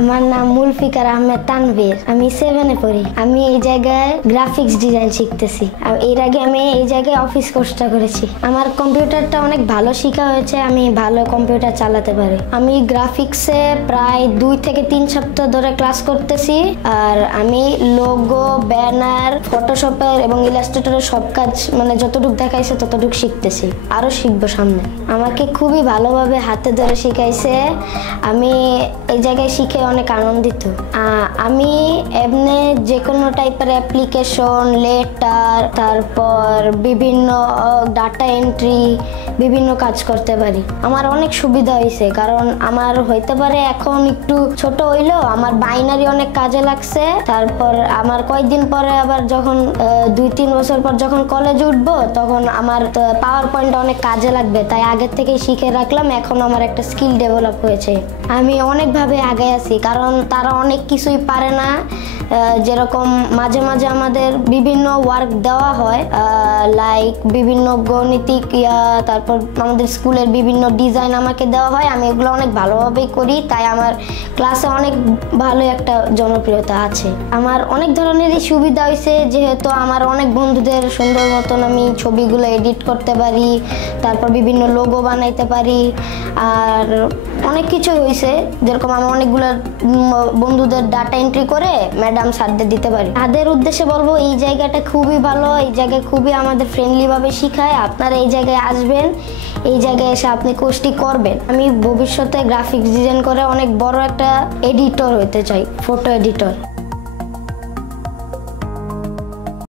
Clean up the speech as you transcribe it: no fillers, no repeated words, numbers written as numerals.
আমার নাম মুলফিকার আহমেদ তানভীর। আমি 7 এ পড়ি। আমি এই জায়গায় গ্রাফিক্স ডিজাইন শিখতেছি। আর এর আগে আমি এই জায়গায় অফিস কোর্সটা করেছি। আমার কম্পিউটারটা অনেক ভালো শেখা হয়েছে। আমি ভালো কম্পিউটার চালাতে পারি। আমি গ্রাফিক্সে প্রায় 2 থেকে 3 সপ্তাহ ধরে ক্লাস করতেছি। আর আমি লোগো, ব্যানার, ফটোশপের এবং ইলাস্ট্রেটরের সব কাজ মানে যতটুকু দেখাইছে ততটুকু শিখতেছি। আরো শিখবো সামনে। আমাকে খুবই ভালোভাবে হাতে ধরে শিখাইছে। আমি এই জায়গায় শিখে অনেক আনন্দিত। আমি এমনি যে কোনো টাইপের অ্যাপ্লিকেশন, লেটার, তারপর বিভিন্ন ডাটা এন্ট্রি, বিভিন্ন কাজ করতে পারি। আমার অনেক সুবিধা হয়েছে, কারণ আমার হইতে পারে এখন একটু ছোট হইলেও আমার বাইনারি অনেক কাজে লাগছে। তারপর আমার কয়েকদিন পরে আবার যখন 2-3 বছর পর যখন কলেজে উঠবো তখন আমার পাওয়ার পয়েন্ট অনেক কাজে লাগবে, তাই আগের থেকে শিখে রাখলাম। এখন আমার একটা স্কিল ডেভেলপ হয়েছে। আমি অনেকভাবে আগে আছি, কারণ তারা অনেক কিছুই পারে না। যেরকম মাঝে মাঝে আমাদের বিভিন্ন ওয়ার্ক দেওয়া হয়, লাইক বিভিন্ন গণিতিক তারপর আমাদের স্কুলের বিভিন্ন ডিজাইন আমাকে দেওয়া হয়। আমি এগুলো অনেক ভালোভাবেই করি, তাই আমার ক্লাসে অনেক ভালো একটা জনপ্রিয়তা আছে। আমার অনেক ধরনেরই সুবিধা হয়েছে, যেহেতু আমার অনেক বন্ধুদের সুন্দর মতন আমি ছবিগুলো এডিট করতে পারি, তারপর বিভিন্ন লোগো বানাইতে পারি। আর অনেক কিছু হয়েছে, যেরকম আমি অনেকগুলো বন্ধুদের ডাটা এন্ট্রি করে ম্যাডাম স্যারদের দিতে পারি। তাদের উদ্দেশ্যে বলবো এই জায়গাটা খুবই ভালো। এই জায়গায় খুবই আমাদের ফ্রেন্ডলিভাবে শিখায়। আপনারা এই জায়গায় আসবেন, এই জায়গায় এসে আপনি কোর্সটি করবেন। আমি ভবিষ্যতে গ্রাফিক্স ডিজাইন করে অনেক বড় একটা এডিটর হতে চাই, ফটো এডিটর।